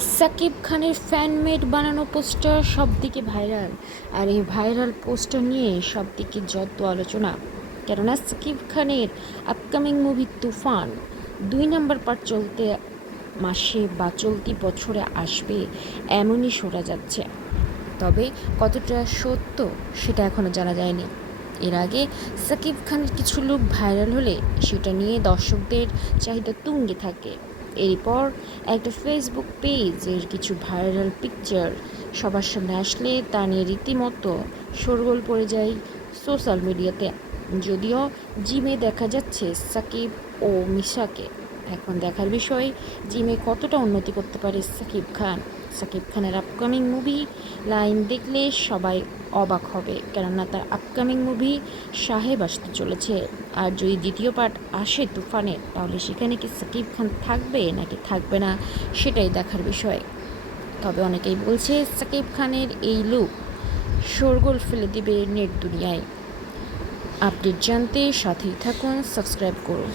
সাকিব খানের ফ্যানমেড বানানো পোস্টার সবদিকে ভাইরাল। আর এই ভাইরাল পোস্টার নিয়ে সবদিকে যত আলোচনা, কেননা সাকিব খানের আপকামিং মুভি তুফান 2 নম্বর পার্ট চলতে মাসে বা চলতি বছরে আসবে এমনই শোনা যাচ্ছে। তবে কতটা সত্য সেটা এখনও জানা যায়নি। এর আগে সাকিব খানের কিছু লুক ভাইরাল হলে সেটা নিয়ে দর্শকদের চাহিদা তুঙ্গে থাকে। এরপর একটা ফেসবুক পেজের কিছু ভাইরাল পিকচার সবার সামনে আসলে তা নিয়ে রীতিমতো শোরগোল পড়ে যায় সোশ্যাল মিডিয়াতে। যদিও জিমে দেখা যাচ্ছে সাকিব ও মিশাকে। এখন দেখার বিষয় জিমে কতটা উন্নতি করতে পারে সাকিব খান। সাকিব খানের আপকামিং মুভি লাইন দেখলে সবাই অবাক হবে, কেননা তার আপকামিং মুভি সাহেব আসতে চলেছে। আর যদি দ্বিতীয় পার্ট আসে তুফানের, তাহলে সেখানে কি সাকিব খান থাকবে নাকি থাকবে না সেটাই দেখার বিষয়। তবে অনেকেই বলছে সাকিব খানের এই লুক শোরগোল ফেলে দিবে নেট দুনিয়ায়। আপডেট জানতে সাথেই থাকুন, সাবস্ক্রাইব করুন।